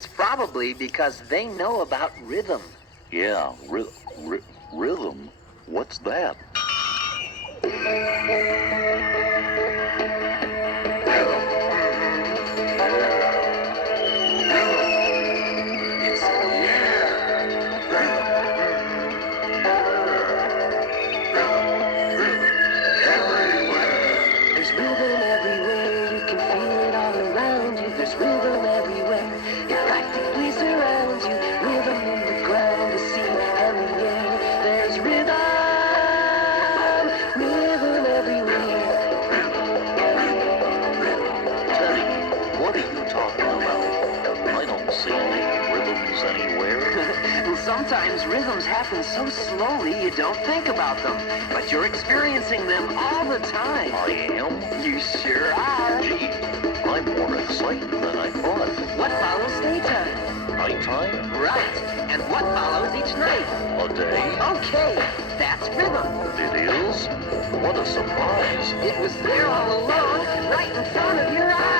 It's probably because they know about rhythm. Yeah, rhythm? What's that? There's rhythm everywhere, you can feel it all around you. There's rhythm everywhere, it practically surrounds you. Rhythm in the ground, the sea, and the air. There's rhythm, rhythm everywhere. Teddy, what are you talking about? I don't see any rhythms anywhere. Well, sometimes rhythms happen so slowly you don't think about them, but you're experiencing them all the time. I am? You sure are. Gee, I'm more excited than I thought. What follows daytime? Nighttime? Right. And what follows each night? A day? Okay, that's rhythm. It is? What a surprise. It was there all along, right in front of your eyes.